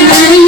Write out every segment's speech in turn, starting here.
కష్టపడి ఇచ్చారు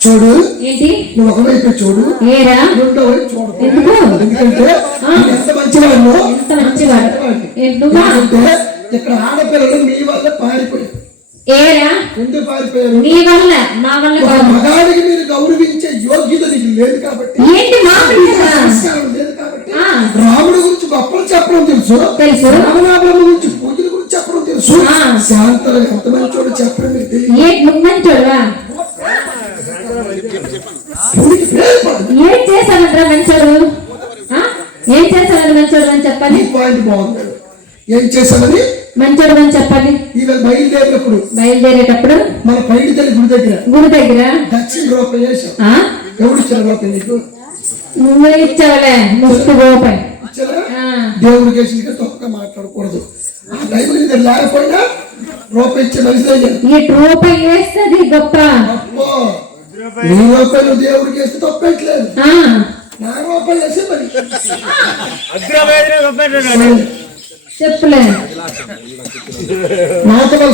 చూడు. ఏంటి? నువ్వు ఒకవైపు చూడు. ఏరా రెండో వైపు చూడు. ఎందుకు? ఎందుకంటే ఎంత మంచివాడు ఎంత మంచివాడు? ఎందుకంటే ఇక్కడ ఆడపిల్లలు నీ వల్ల పారిపోయారు. ఏరా? ఎందుకు పారిపోయారు? నీ వల్ల మా వల్ల మగాడికి మీరు గౌరవించే యోగ్యత నీకు లేదు కాబట్టి ఏంటి లేదు కాబట్టి. రాముడి గురించి గొప్పలు చెప్పడం తెలుసు. తెలుసు. రామనామల గురించి పూజల గురించి చెప్పడం తెలుసు. శాంతలు ఎంత మంచోడు చెప్పడం నువ్వు పడదు. ఏం చేశానంటారా మంచోడు? ఏం చేశానని మంచోడు అని చెప్పాలి ఈ పాయింట్ బాగుంది. ఏం చేశామని మంచోడు అని చెప్పాలి ఈమె బయలుదేరినప్పుడు బయలుదేరేటప్పుడు మన తల్లి గుడి దగ్గర గుడి దగ్గర? దక్షిణ వేసాం ఆ? ఎవరు ఇచ్చారు రూపాయి నీకు నువ్వే ఇచ్చావులే ఇచ్చారా? ఆ. దేవుడికి వేసి తప్పక మాట్లాడకూడదు. ఆ టైం లేకపోయినా రూపాయి ఇచ్చే మనిషి రూపాయి వేస్తుంది గొప్ప? నీ రూపాయలు దేవుడికి వేస్తే తప్పట్లేదు. ఆ. నా రూపాయలు వేసే మరి చెప్పులే.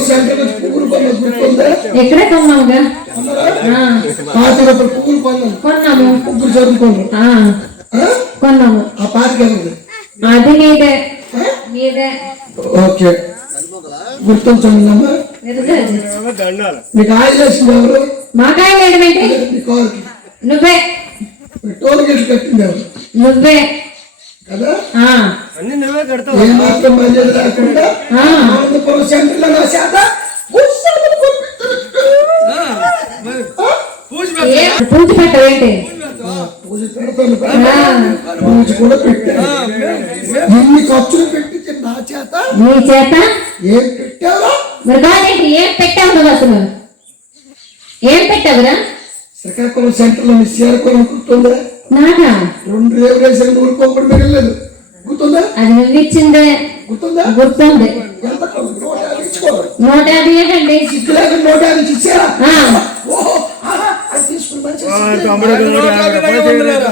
సెంటర్ పువ్వులు గుర్తుందా ఎక్కడే కొన్నావుగా? అన్నారా? ఆ, పాతి రూపాయలు పువ్వులు కొన్నాను కొన్నాము. ఆ, ఆ? కొన్నాము. ఆ పాతిక ఉంది అది నీదే. నీదే. ఓకే. గుర్తుంచండి అమ్మా. మీకు ఆయిల్ వేసింది ఎవరు? మాకాయ వేయడం ఏంటి మీ కారుకి నువ్వే టోల్ గేట్ కట్టింది నువ్వే. కదా? ఆ. ఏ మాత్రం మర్యాద లేకుండా. ఆనందపురం సెంటర్లో నా ఏ పూజ పెట్టవేంటి పూజ పెడతాను. పూజ కూడా పెట్టాను ఇన్ని ఖర్చులు పెట్టి నా చేత? నీ చేత? ఏం పెట్టావా? ఏం పెట్టావు నువ్వు అసలు? ఏం పెట్టావురా? శ్రీకాకుళం సెంటర్లో మీ చేరుకోవడం గుర్తుందా? నాకా రెండు రేవు వేసిన ఊరుకోకుండా మిగలేదు గుర్తుందా? అది నువ్వు ఇచ్చిందే గుర్తుందా. గుర్తుంది? నూట యాభై సిగ్గు లేకుండా నూట యాభై ఇచ్చారా ఆ, ఓహో ఆహా, అది తీసుకుని మంచిగా సిగ్గు లేదు.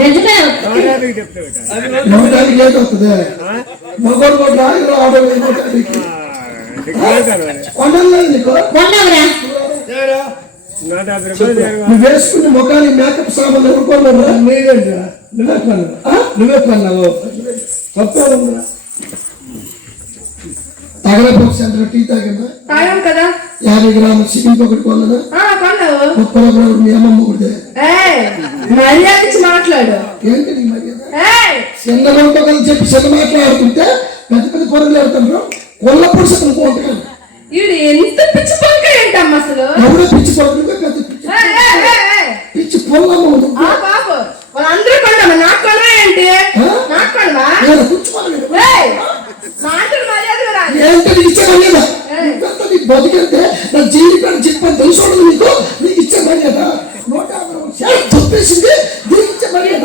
నిజమే. నూట యాభై వస్తుంది. మగోడు కొనలేదు నీకు కొన్నావురా నువ్వు వేసుకున్న ముఖానికి మేకప్ సామాన్లు ఎవరు కొన్నారు? నేనేంటిరా నువ్వే కొన్నావు? నువ్వే కొన్నావు? తప్పే ఉందిరా తగలపోకు సెంటర్ టీ తాగాం కదా. యాభై గ్రాముల చికెన్ ఒకటి కొన్నదా ఆ కొన్నావు. ముప్పై రూపాయలు మీ అమ్మమ్మ ఒకటి ఏయ్ మర్యాద ఇచ్చి మాట్లాడు. ఏంటి నీ మర్యాద? ఏయ్. చిన్న వంటకాలు చెప్పి చిన్న మాట్లాడుతుంటే పెద్ద పెద్ద పొరలు వెళ్తారు కొల్ల పురుషులు వంటకాలు పిచ్చి పెద్ద పొల్లమ్మ బాబు. వాళ్ళందరూ నాకు ఏంటి? నాకు నేను కూర్చోవాలి. మాటలు ఇచ్చే మర్యాద? నీకు నా చెప్పని నీకు. నీకు ఇచ్చే మర్యాద. నూట యాభై రూపాయలు తప్పేసింది. నీకు ఇచ్చే మర్యాద.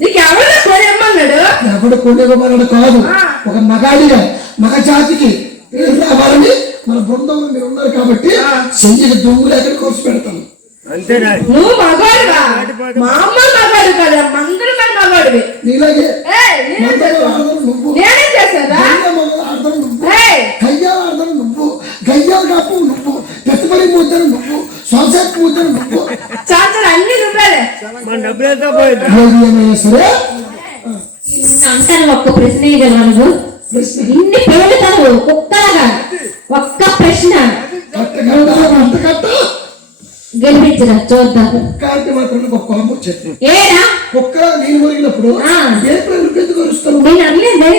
నీకు ఎవరైనా కొనేమ్మన్నాడు ఎవడు కొనేమన్నాడు కాదు. ఒక మగాడిగా మగ జాతికి రావాలని మన బృందంలో మీరు ఉన్నారు కాబట్టి చెయ్యకి దుమ్ము లేక కోర్సు పెడతాను నువ్వు మగాడువా మా అమ్మ మగాడు కదా మందరు మన మగాడివి నీలాగే ఏయ్ నేనేం మందలు చేశాను ఆడదాం నువ్వు. నేనేం చేశారా గయ్య మొదలు ఆడదాం నువ్వు. ఏయ్ గయ్యాలు ఆడదాం నువ్వు. గయ్యాలు కాపు నువ్వు. పెట్టుబడి ముద్దను నువ్వు. సొసైటీ ముద్దను నువ్వు. చాచలు అన్ని నువ్వేలే. ఏది ఏమైనా సరే? అంటాను ఒక్క ప్రశ్న ఇన్ని పేరుతావు కుక్కలాగా ఒక్క ప్రశ్న కట్ట కట్ట అంత కట్ట గెలిపించరా చూద్దాం. కాంతి మాత్రం ఒక కొలం వచ్చేది ఏరా కుక్క నీళ్ళు మురిగినప్పుడు ఆ. బేప్రాలు ఎందుకు అరుస్తాను నేను అనలేదే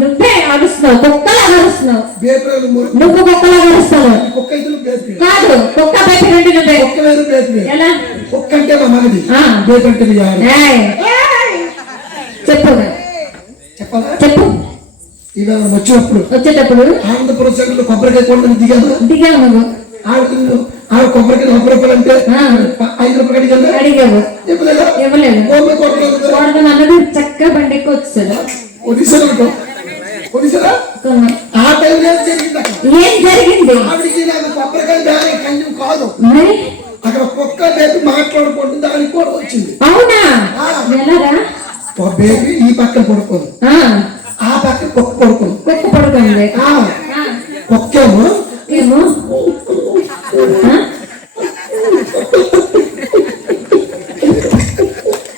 నువ్వే అరుస్తున్నావు కుక్కలాగా అరుస్తున్నావు. బేప్రాలు మురుగు నువ్వు కుక్కలాగా అరుస్తావు. కుక్క అయితే బేపి కాదు కుక్క బయట నుండి నువ్వే. కుక్క వేరు బేపి ఎలా? కుక్క అంటే మా మనది. ఆ. బేప్ అంటే మీ ఆవిడ. ఏయ్, చెప్పు. చెప్పాలా? చెప్పు. వచ్చినప్పుడు వచ్చేటప్పుడు ఆనందపురం కొబ్బరికాయ కొండ దిగాను. దిగావు నువ్వు ఆవిడ కొబ్బరికాయ ముప్పై రూపాయలు అంటే ఆ. ఐదు రూపాయలు అడిగావు చెప్పలేదా ఇవ్వలేదు? అన్నది చక్కగా బండికి వచ్చాడు ఒడిశాలో. ఆ టైంలో ఏం జరిగింది అక్కడ? ఏం జరిగింది? ఆవిడికి నాకు కొబ్బరికాయ బేరే కంచెం కాదు. మరి? అక్కడ కుక్క బేబీ మాట్లాడుకుంటుంది దానికి కూడా వచ్చింది. అవునా? ఆ. బేబీ ఈ పక్కన పడుకోదు. ఆ, ఆ ఆ పక్క కుక్క పడుకుంది. కుక్క పడుకుంది ఆ, ఆ, కుక్కేమో ఏమో ఆ?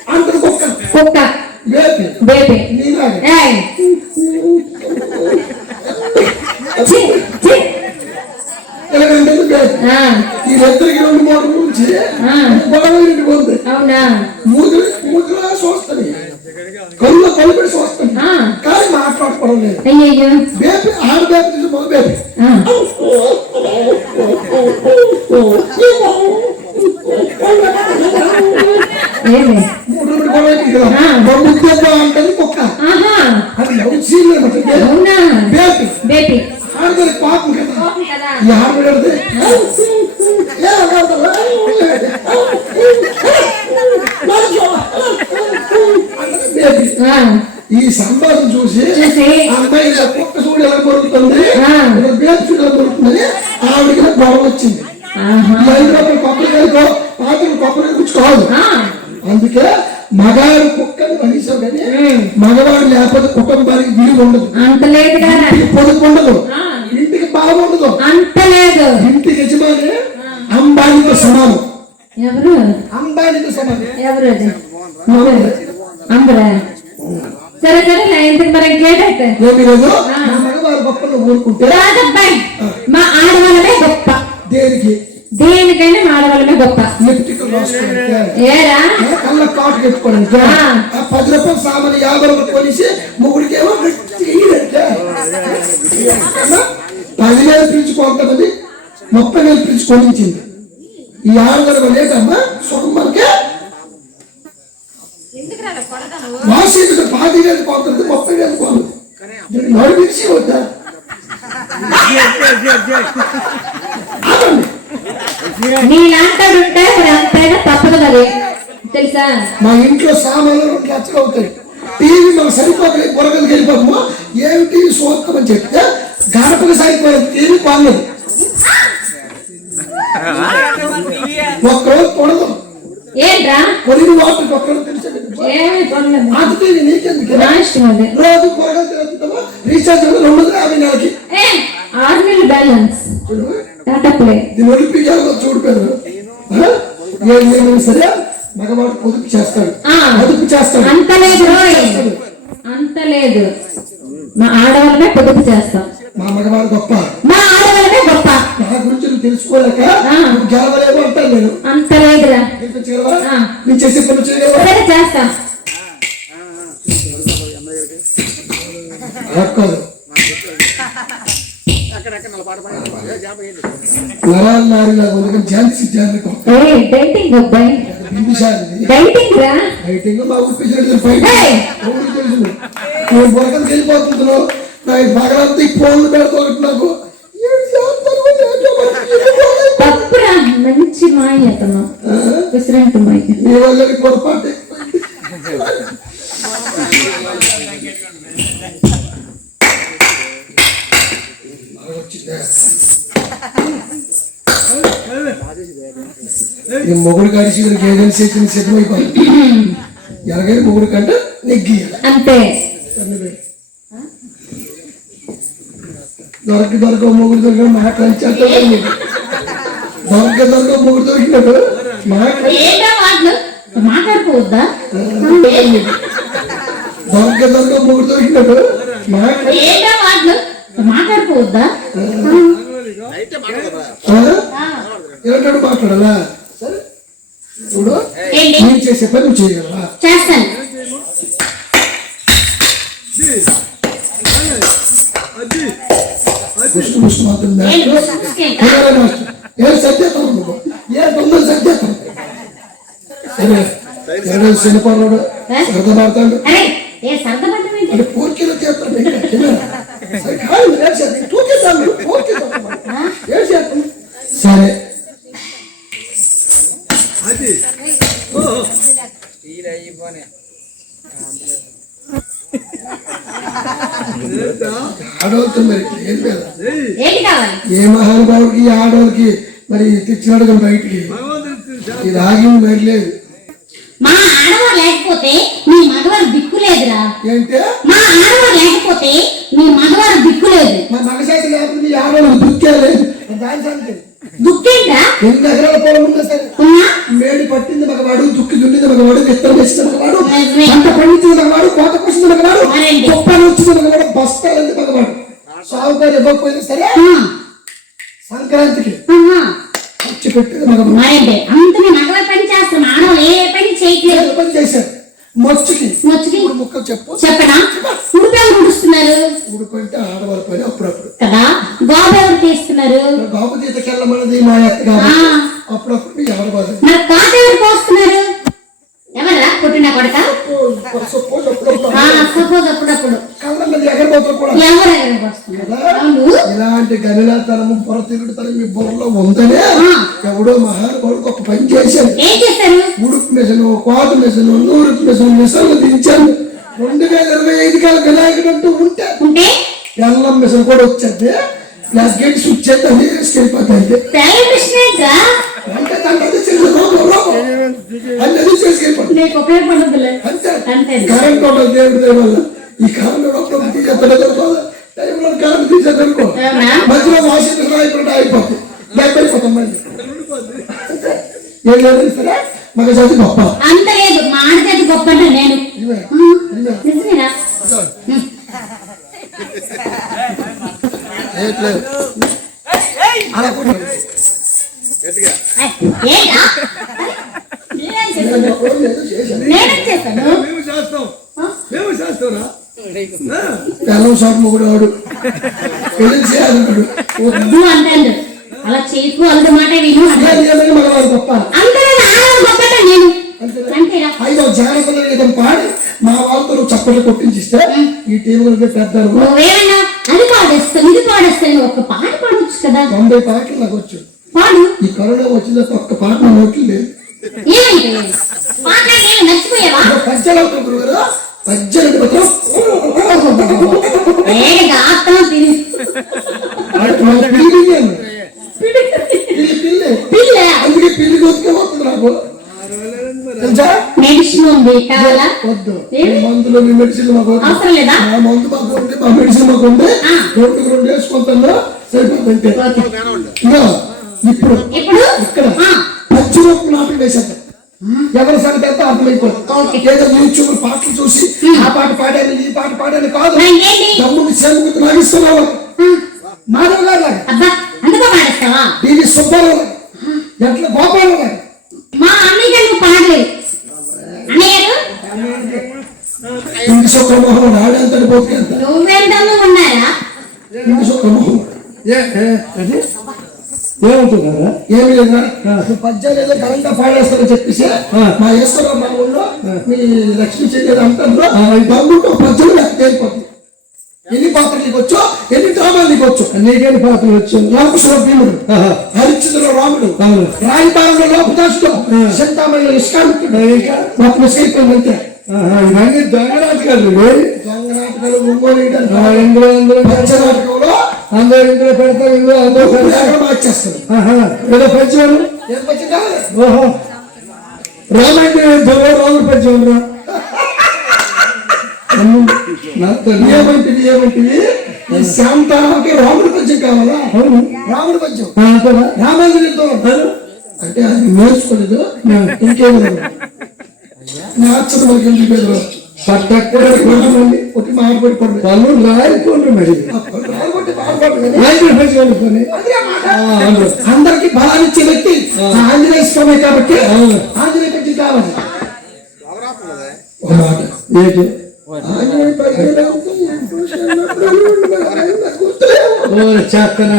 అంతది కుక్క కుక్క బేబీ బేబీ నీలాగే ఏయ్ ఛీ, ఛీ. ఎలాగంటే బేబీ ఆ, వీళ్ళిద్దరికి రెండు మూడు నుంచి ఆ. గొడవ ఇంటికి పోతుంది అవునా మూతులు మూతులా చూస్తుంది కళ్ళు కళ్ళు పెట్టి చూస్తుంది ఆ, కానీ మాట్లాడుకోవడం లేదు అయ్యయ్యో బేబీ ఆడ బేబీ నుంచి మగ బేబీ ఆ, ఏమి మూడు రెండు గొడవ ఇంటికి కదా ఆ. బొమ్మ దెబ్బ అంటది కుక్క ఆహా అది లవ్ సీన్ అనమాట అవునా బేబీ బేబీ ఆడదాని పాపం కదా కదా ఈ సంభాషణ చూసి అమ్మాయి కుక్క చూడు ఎలా. ఇలా బేబీ చూడు ఎలా కొరుకుతుంది? ఆవిడకి గొడవ వచ్చింది. ఐదు రూపాయలు కొబ్బరికాయకో పాత్రలు కొబ్బరికాయ కూర్చుకోవాలి. ఆ, అందుకే మగాడు కుక్కని వహిస్తావు కానీ. మగవాడు లేకపోతే కుటుంబానికి విలువ ఉండదు. పొదుపు ఉండదు. బాగా ఉండదు అంత లేదు. ఇంటికి యజమాని అంబానీతో సమానం. ఎవరు? అంబానీతో సమానం. ఎవరు. అందరా. సరే సరే ఎందుకు మరి మా మగవారు గొప్పలు ఊరుకుంటే రాజబ్బాయి మా ఆడవాళ్ళమే గొప్ప. దేనికి? దేనికైనా మా ఆడవాళ్ళమే గొప్ప. ఏరా? కళ్ళ కాటు పెట్టుకోవడానికి పది రూపాయలు సామాన్ యాభై రూపాయలు కొనిసి ముగ్గురికి ఏమో గట్టిగా కొంతమంది ముప్పై వేలు పిలిచి కొనించింది ఈ ఆరుదల లేదమ్మా సుఖం మనకే. వాసీకి పాతి వేలు కొంటుంది ముప్పై వేలు దీన్ని నడిపించి వద్దా? తప్పదు మరి తెలుసా? మా ఇంట్లో సామాన్లు రెండు లక్షలు అవుతాయి. టీవీ మనకు సరిపోతుంది బుర్రగదికి వెళ్ళిపోతాము ఏమి టీవీ చూస్తామని చెప్తే గడపకి సరిపోయింది టీవీ బాగలేదు ఒక్కరోజు ఏంట్రా? కొన్ని వాటికి ఒక్కరోజు తెలిసేది ఏమి కొనలేదు పాత టీవీ నీకెందుకు? నా ఇష్టం అది. రోజు బుర్రగది తిరుగుతామా రీఛార్జ్ రెండు వందల యాభై నెలకి ఏ ఆరు నెలలు బ్యాలెన్స్. చూడు. టాటా ప్లే. దీని ఒలిపియాలో చూడిపోయారు ఏమైనా సరే? మగవాడు పొదుపు చేస్తాడు. ఆ. పొదుపు చేస్తాడు. అంత లేదు. అంత లేదు. మా ఆడవాళ్ళమే పొదుపు చేస్తాం. మా మగవాడు గొప్ప. మా ఆడవాళ్ళమే గొప్ప. నా గురించి నువ్వు తెలుసుకోలేక గెలవలేవు అంటాను నేను అంత లేదురా. నేను చేసే పనులు చేయగలవా సరే చేస్తాం. కాదు. నరాలు జాన్సీ జాన్లకు ఏ డైటింగ్ అబ్బాయి డైటింగ్ రా. బయటింగ్ మా ఊరి పిల్లలు నేను వెళ్ళిపోతున్నాను పగలంతా ఈ ఫోన్లు నాకు? తప్పురా. మంచి మాయ అతను. విశ్రాంతి మాయ. నీ వల్ల నీ పొరపాటు మొగుడు కలిసి ఏదైనా చేసిన సిద్ధమైపోయింది ఎలాగైనా మొగుడు కంటే నెగ్గి అంతే. దొరక దొరక మొగుడు దొరికిన మాట్లాడి దొరక దొరక మొగుడు మాటలు? మాట్లాడుకోవద్దా? దొరక దొరక మొగుడు దొరికినాడు మాట్లాడి మాట్లాడుకోవద్దా? మాట్లాడాలా? ఏంటి నేను చేసే పని నువ్వు చేయగలవా? చేస్తాను. మాత్రం. ఏ సత్యతం ఏ సత్యతం సరే. సరదా అంటే చేస్తాడు సరే కాదు ఏం చేస్తాను తూకేస్తాను పూర్తిస్తాను ఏం చేస్తాను సరే ఆడవాళ్ళతో మరి ఏం లేదు ఏంటి కావాలి ఏ మహానుభావుడికి ఆడవాళ్ళకి మరి తెచ్చినాడు కదా బయటికి ఇది ఆగి లేదు. మా ఆడవారు లేకపోతే మీ మగవారు దిక్కు లేదురా. ఏంటి? మా ఆడవారు లేకపోతే మీ మగవారు దిక్కు లేదు. మా మగశాఖ లేకపోతే మీ ఆడవాళ్ళు దుక్కే లేదు. దాని సంగతి. దుక్కేంట్రా? ఎన్ని ఎకరాల పొలం ఉన్నా సరే ఉన్నా? మేడి పట్టింది మగవాడు దుక్కి దున్నింది మగవాడు విత్తనం వేసిన మగవాడు నిజమే. పంట పండించింది మగవాడు కోత కోసింది మగవాడు మరేంటి? కుప్పలు వచ్చింది మగవాడు బస్తాలంది మగవాడు. సాగుకారు ఇవ్వకపోయినా సరే సంక్రాంతికి. ఖర్చు పెట్టేది మగవాడు మరేంటి? పని చేస్తాం ఆడవాళ్ళు ఏ పని చేయట్లేదు. పని చేశారు? మొచ్చుకి. వచ్చి ఇప్పుడు ముక్కలు చెప్పు. చెప్పనా? ఉడిపాలు ఆడవాళ్ళ పని అప్పుడప్పుడు. కదా? బాబు ఎవరు తీస్తున్నారు? బాబు తీతకెళ్ళమన్నది మా ఆ. అప్పుడప్పుడు కాట ఎవరు పోస్తున్నారు? ఎవరా? పుట్టిన కొడక? సపోజ్ అప్పుడప్పుడు. ఎవరు ఇలాంటి గనిలాతనము పొర తిరుగుతనం మీ బుర్రలో ఉందనే ఎవడో మహానుభావుడికి ఒక పని చేశాను ఉడుపు మిషన్ కోత మిషన్ నూరుపు మిషన్ మిషన్లు దించాను రెండు వేల ఇరవై ఐదు కాల వినాయకుడు అంటూ ఉంటే ఉంటే? బెల్లం మిషన్ కూడా వచ్చేది. ప్లస్ గేట్ స్విచ్ అది అంటే దాంట్లో చేసి రోగం రోగం అన్ని అది ఉపయోగపడదులే. అంతే. అంతే. కరెంట్ ఉండదు దేవుడి దయ వల్ల. ఈ కరెంట్ ఒకప్పుడు తీసేస్తాడు టైంలో కరెంట్ తీసేదనుకో అవునా? మధ్యలో వాషింగ్ మిషన్ అయిపోతే అయిపోతుంది భయపడిపోతాం మళ్ళీ. ఏం లేదు సరే? మగ జాతి గొప్ప. అంత లేదు. మా ఆడచేతి గొప్ప అంటే నేను. ఇవే, ఇవే. నిజమేనా? ఏట్లేదు. అలా మేము చేస్తాం మేము చేస్తారా బెల్లం షాప్ మొగుడు వాడు. పెళ్ళి చేయాలన్నాడు వద్దు అంటాడు అలా చేయకు అంత మాట విను గొప్ప నేను. ఐదో జాగ్రత్తలు గీతం పాడి మా వాళ్ళతో నువ్వు చప్పట్లు కొట్టించిస్తే ఈ టీములకి పెద్దారు అది పాడేస్తాను ఇది పాడేస్తాను ఒక పాట పాడొచ్చు కదా. తొంభై పాటలు నాకు వచ్చు. ఈ కరోనా వచ్చిన ఒక్క పాట నోట్లు లేదు. అవుతుంది గురుగారు. పద్యాలు మాత్రం అందుకే పిల్లి నాకు. తెలుసా? మెడిసిన్ ఉంది కావాలా? వద్దు. మందులు మీ మెడిసిన్ మాకు. అవసరం లేదా? మా మందు మాకు ఉంది మా మెడిసిన్ మాకు ఉంది. ఆ. రెండు రెండు వేసుకుంటాను. ఇంకా ఇప్పుడు ఇప్పుడు? ఇక్కడ. ఆ, పచ్చిరొప్పు నాటకం వేసేద్దాం ఎవరి సంగతి ఎంత అర్థమైపోతుంది ఏదో యూట్యూబ్ పాటలు చూసి ఆ. పాట పాడాను ఈ పాట పాడాను కాదు. తమ్ముడు సేవకు నాగిస్తున్నావు మాధవ్ గారు లాగా. దీని సుబ్బారావు ఎట్లా గోపాలం లాగా మా అన్నయ్య గారు పాడలేదు. గారు? ఇంటి సొక్క మొహం ఆడేంత పోతుంది నువ్వెంతలో ఉన్నారా? ఇంటి సొక్క మొహం. ఏమంటున్నారా ఏమి లేదా పద్యాలు ఏదో కరెంట్ చెప్పేసి మా ఈశ్వర మా ఊళ్ళో మీ లక్ష్మీ చెల్లి అంటారు. తేలిపోతుంది ఎన్ని పాత్రలు నీకు వచ్చో ఎన్ని డ్రామాలు నీకు వచ్చో నీకేం పాత్రలు వచ్చాను రామకృష్ణ భీముడు హరిశ్చంద్ర రాముడు. రాయిపాలెంలో లోపదాసుడు. చింతామణిలో ఇష్కాముడు ఇంకా? మిస్కైపోయింది అంతే. ఇవన్నీ దొంగ నాటకాలు ఒంగోలు వేయడానికి ఇందులో ఇందులో పచ్చ నాటకంలో అందరూ ఇందులో పెడతారు ఇందులో అందరూ మార్చేస్తారు ఏదో పచ్చిందా ఓహో. రామంటే దొంగ రాముడు పంచారు రా ఏమంటివి ఏమంటివి శాంతారావుకి రాముడి కావాలా? అవును. రాముడి పద్యం అంతేనా? రామేంద్రుడితో అంటే అది నేర్చుకోలేదు. ఇంకేమి నేర్చడం మనకి ఎందుకు లేదు? పట్టక్కడ కొంతమంది ఒకటి మాట్లాడి పడి. వాళ్ళు రాయకుండా మరి. రాయకుండా అందరికి బలాన్నిచ్చే వ్యక్తి ఆంజనేయ స్వామి కాబట్టి ఆంజనేయ వ్యక్తి కావాలి. ఏంటి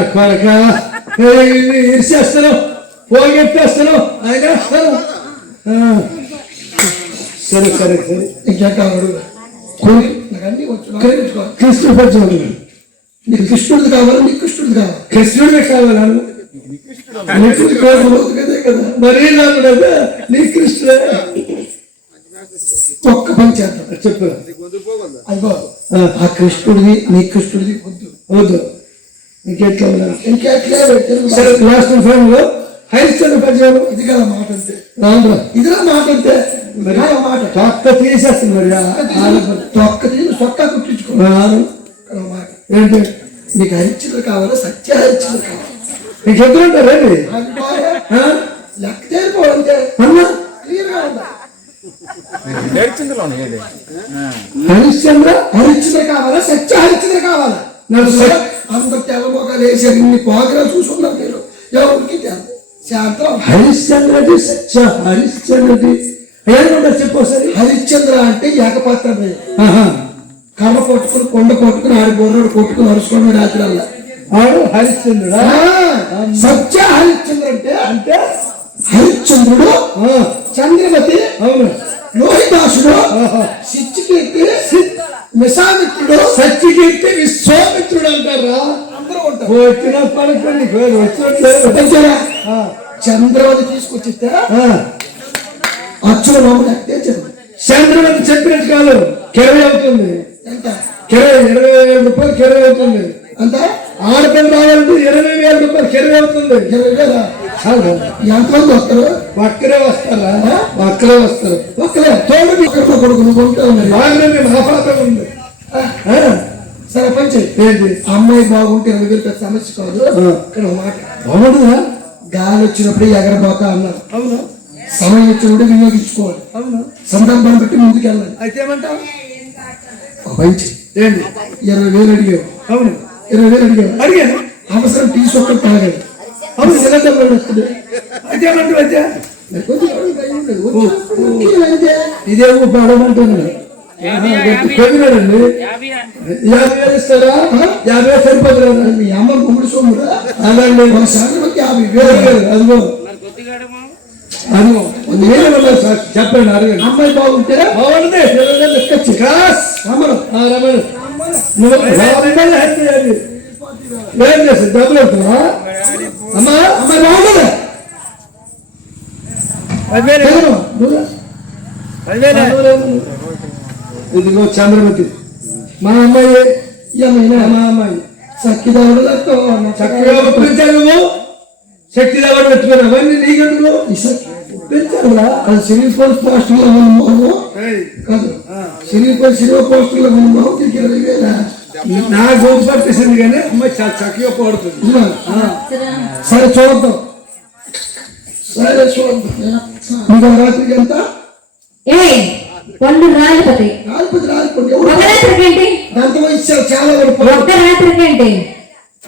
కొడక. ఇరిసేస్తాను. పోగెట్టేస్తాను ఆయన. సరే సరే సరే. ఇంకేం కోరిక అన్ని వచ్చు నాకు. కృష్ణుడు కావాలి నీకు కావాలి. కృష్ణుడే కావాలి కృష్ణుడి కావాలి కదే? మరి నాకు నీ కృష్ణుడే. ఒక్క పని చేద్దాం. చెప్పు. అదిగో ఆ, కృష్ణుడిది నీ కృష్ణుడిది వద్దు. వద్దు. ఇంకెట్లా ఉన్నా ఇంకెట్లే తెలుగు సరే లాస్ట్ ఫైనల్ హరిశ్చంద్ర పద్యాలు ఇది కదా మాట అంటే రాను ఇదిరా మాట కాదు మాట. తొక్క తీసేస్తుంది మరి. తొక్క తీసి సొక్క కుట్టించుకో రాను కదా మాట ఏంటి? నీకు హరిశ్చంద్ర కావాలా? సత్య హరిశ్చంద్ర కావాలా? నీకు? ఆ? లెక్క తేలిపోవాలంటే అన్నా క్లియర్గా ఉందా? హరిశ్చంద్ర? హరిశ్చంద్ర కావాలా? సత్య హరిశ్చంద్ర కావాలా? నాకు సత్య- అందరు తెల్ల మొక్కలు వేసారు ఇన్ని పోకరా చూసుకున్నారు మీరు. ఎవరికి శాంతం. హరిశ్చంద్రది సత్య హరిశ్చంద్రది. ఏమన్నా చెప్పు ఒకసారి? హరిశ్చంద్ర అంటే ఏకపాత్రమే. ఆహా. కర్ర పట్టుకుని కొండ పట్టుకుని ఆడి బొర్రడు కొట్టుకుని అరుచుకోవడం రాత్రి ఆడు హరిశ్చంద్రుడా? సత్య హరిశ్చంద్ర అంటే? అంటే? హరిశ్చంద్రుడు? చంద్రమతి అవును. లోహిదాసుడు? ఆహా. సిచ్చికీర్తి? మిసామిత్రుడు సత్యకీర్తి విశ్వామిత్రుడు అంటారా? అందరూ ఉంటారు. వచ్చిన పడుకోండి చంద్రవతి తీసుకొచ్చితే ఆ. అచ్చుల చంద్రుడు చంద్రుడు చెప్పినట్టు కాదు కిరవై అవుతుంది. ఎంత ఇరవై వేల రూపాయలు కిరవై అవుతుంది. అంత? ఆడపిల్ల రావాలంటే ఇరవై వేల రూపాయలు కిరవై అవుతుంది. ఇరవై వేల? ఎంతమంది వస్తారు? ఒక్కరే వస్తారా. ఒక్కరే వస్తారు. ఒక్కలే తోడు ఒక్కరితో కొడుకు నువ్వు ఉంటావు మరి. ఉంది. సరే చెయ్యి. ఏంటి? అమ్మాయి బాగుంటే ఇరవై వేలు పెద్ద సమస్య కాదు. ఇక్కడ మాట. అవునురా గాలి వచ్చినప్పుడే ఎగరబోతా అన్నారు. అవును? సమయం వచ్చినప్పుడు వినియోగించుకోవాలి. అవును? సందర్భాన్ని బట్టి ముందుకు వెళ్ళాలి అయితే ఏమంటావు? ఒక పని చెయ్యి ఏంటి ఇరవై వేలు అడిగావు అవును ఇరవై వేలు అడిగావు అడిగాను అవసరం టీ ఒక్కటి తాగాలి అవును సిలిండర్ వస్తుంది అయితే ఏమంటావు అయితే మరి కొంచెం ఎవరికి భయం ఉండదు. వచ్చి ఊరికే వెళ్తే ఇదే పాడమంటున్నాడు పెరిగినాడండి యాభై వేలు ఇస్తారా యాభై వేలు సరిపోతుంది మీ అమ్మ గుమ్మడి సొమ్మురా అదండి ఒక సంవత్సరానికి యాభై వేలు అదిగో చెప్పండి అడగండి అమ్మాయి బాగుంటే బాగుంది క్లాస్ రమణ. నువ్వు ఏం చేస్తుంది డబ్బులు అవుతావా అమ్మా అమ్మాయి బాగుంటుంది. ఇదిగో చంద్రమతి మా అమ్మాయి ఈ మా అమ్మాయి. లెక్క చక్కగా నువ్వు శక్తి దగ్గర పెట్టుకున్నావు? అవన్నీ నీకెందుకు? పెంచావురా అది సివిల్ పోస్ట్ పోస్టర్లో ఉన్నాము కాదు. సివిల్ పోస్ట్ సినిమా పోస్టర్లో ఉన్నాము దీనికి ఇరవై వేల. నా గోపు పట్టేసింది కానీ అమ్మాయి చాలా చక్కగా పడుతుంది. సరే చూద్దాం. సరే చూద్దాం. మీకు రాత్రికి ఎంత? ఏ పండు రాలిపోతాయి రాలిపోతే రాలిపోండి ఎవరు? ఒక రాత్రికి ఏంటి? దాంతో ఇచ్చారు చాలా వరకు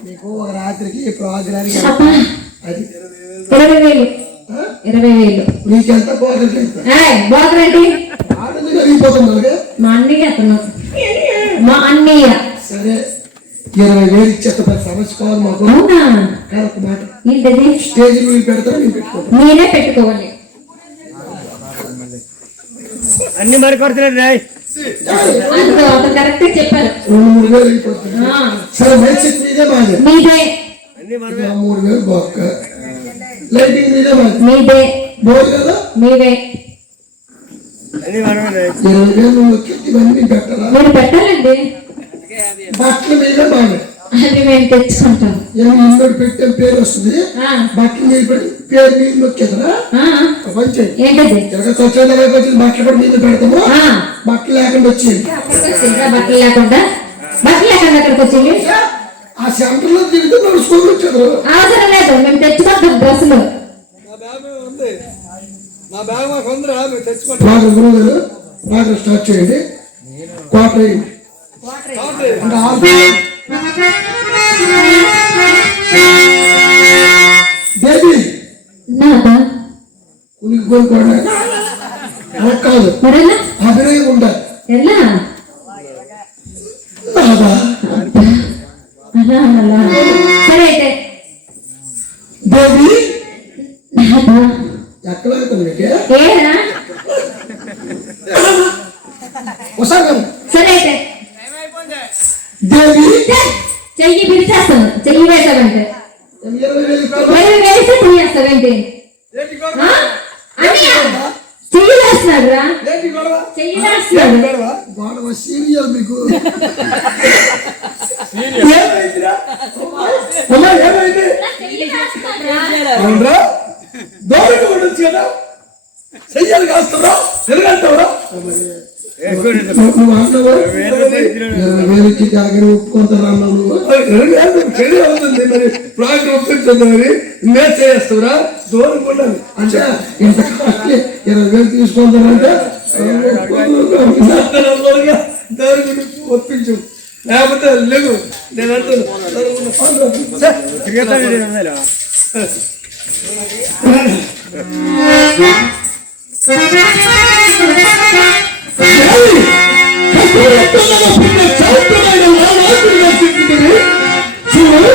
మీకు ఒక రాత్రికి అబ్బా, అది ఇరవై వేలు? ఇరవై వేలు. మీకెంత ప్రోగ్రామ్ ఎంత ఏయ్, బాగుందండి ఆడది కరిగిపోతుంది అలాగే మా అన్నయ్య అతను. మా అన్నయ్య. సరే ఇరవై వేలు ఇచ్చేస్తా పెద్ద సమస్య కావాలి మాకు. అవునా? కానీ ఒక మాట ఏంటది స్టేజ్ మీరు పెడతారా నేను పెట్టుకుంటాను. నేనే పెట్టుకోవాలి. అన్ని మరి కొడుతున్నాడు రాయ్. అంత అంత కరెక్ట్ చెప్పారు. రెండు మూడు వేలు అయిపోతుంది. ఆ, సరే మైక్ సెట్ మీదే. మాది. మీదే ఇక మూడు వేలు బొక్క. లైటింగ్ మీదే మాది మీరు పెట్టాలండి. బట్టలు మీదే మాది అది మేము తెచ్చుకుంటాం ఇంట్లో పెట్టే పేరు వస్తుంది. బట్టలు మీద పేరు మీద నొక్కేదరా? ఆ, ఒక పని చేయి ఏంటది? తిరగ స్వచ్ఛంద వచ్చింది బట్టలు కూడా మీద పెడతాము. బట్టలు లేకుండా వచ్చిందా బట్టలు లేకుండా? బట్టలు లేకుండా అక్కడికి వచ్చింది ఆ సెంటర్లో తిరిగితే నడుచుకొని వచ్చారు. అవసరం లేదు మేము తెచ్చుకుంటాం డ్రెస్సులు మా బ్యాగ్ మాకు ఉందిరా మీరు తెచ్చుకోండి. బాగా గురువు గారు బాగా స్టార్ట్ చేయండి. క్వార్టర్ అంటే బేబీ నాదా ఉనికి అలా కాదు. అభినయం ఉండాలి. సరే అయితే బేబీ నాదా ఎక్కడ అవుతుంది నీకే ఏరా ఒకసారి కాదు. సరే అయితే బేబీ చెయ్యి పిలిచేస్తాను చెయ్యి వేసావంటే ఇరవై వేలు ఇస్తాను. వేరే వేస్తే తీయేస్తావేంటి ఆ? అన్నయ్య, గొడవ? సీరియల్ మీకు. అవునరా? కదా? చెయ్యాలి కాస్తావరా తిరగంటావరా నువ్వు నువ్వు అంటున్నావా ఇరవై జాగ్రత్త ఒప్పుకుంటారా చెడు అవుతుంది మరి ప్రాంతం ఒప్పించండి మరి మేము చేస్తారా దూరం ఉండాలి అంటే ఇంత ఇరవై వేలు తీసుకుంటానంటే దాని గురించి ఒప్పించు లేకపోతే లేవు నేను అంటాను దూరం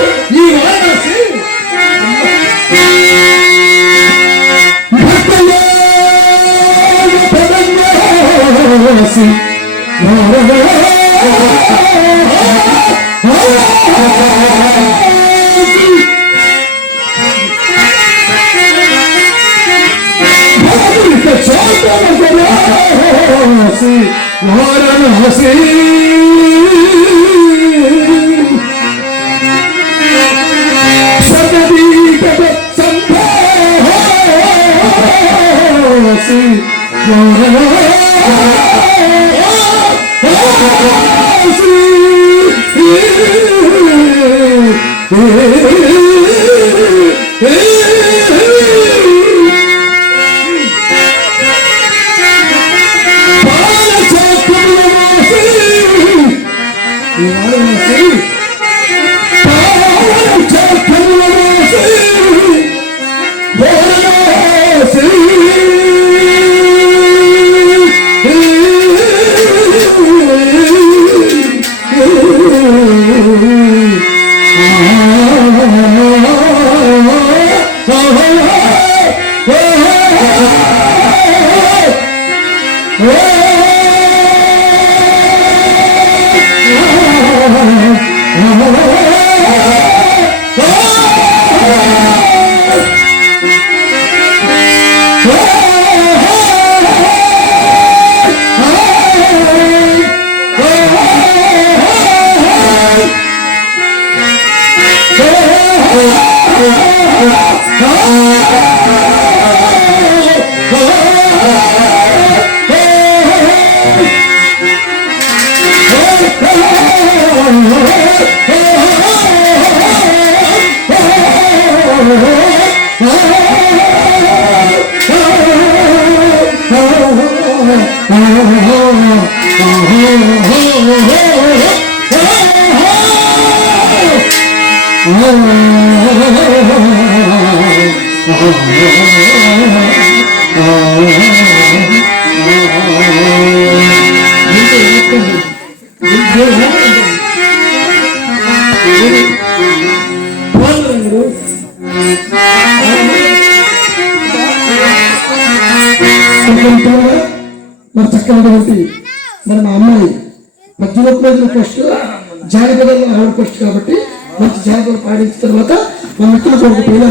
జాగ్రత్త పాడించిన తర్వాత మా మిత్రులు ఒక పిల్ల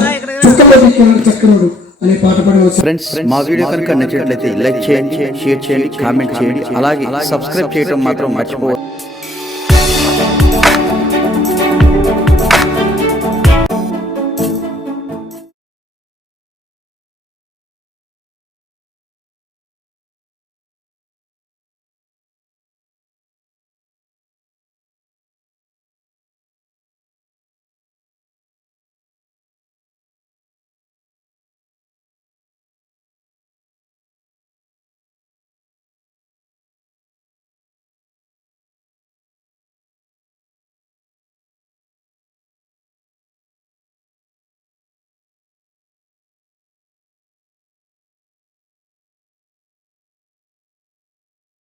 చుక్కలో దిక్కున్నాడు చక్కనుడు అనే పాట పాడవచ్చు. ఫ్రెండ్స్ మా వీడియో కనుక నచ్చినట్లయితే లైక్ చేయండి షేర్ చేయండి కామెంట్ చేయండి. అలాగే సబ్స్క్రైబ్ చేయడం మాత్రం మర్చిపోవద్దు.